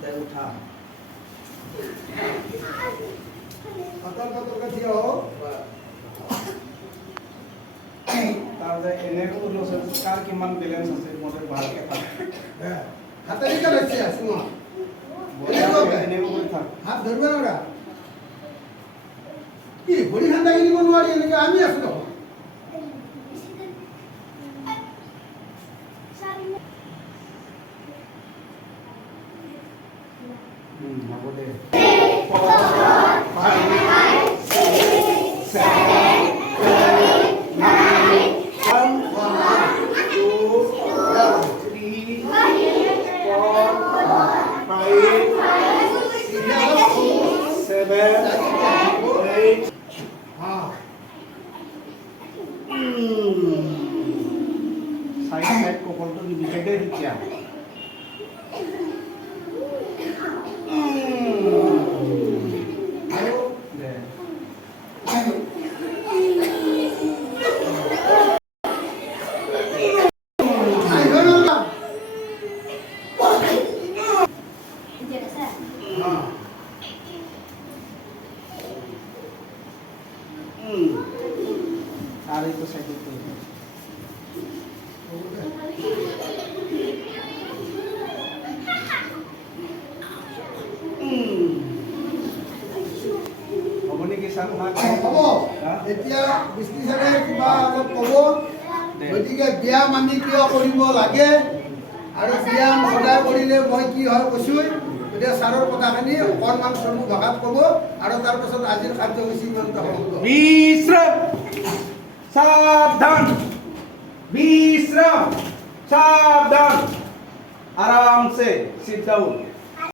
दे उठा পাতল পাতলকে থিয় হও তাৰ যে এনে কোনো কাৰ কিমান বেলেঞ্চ আছে মতে ভালকে থাক হাতেৰে কে ৰাখছি আছে মই এনে কৰি থাক হাত ধৰিব নৰা কি ভৰি খান্দা কিনিব নোৱাৰি এনেকে আমি আছো দেখোন হ'ব দে সাইড কপালটো নিবিচাই দে এতিয়া আর এই তো সাইড করতে হ'ব নেকি চাম না হ'ব এতিয়া বিষ্ণু ছাৰে কিবা অলপ ক'ব গতিকে ব্যায়াম আমি কিয় কৰিব লাগে আৰু ব্যায়াম সদায় কৰিলে মই কি হয় কৈছোঁ গতিকে ছাৰৰ কথাখিনি অকণমান চমু ভাষাত ক'ব আৰু তাৰপাছত আজিৰ কাৰ্যসূচী ইমানতে সমাপ্ত হ'ব। বিশ্ৰাম সাবধান বিশ্ৰাম সাবধান आराम से सिट डाउन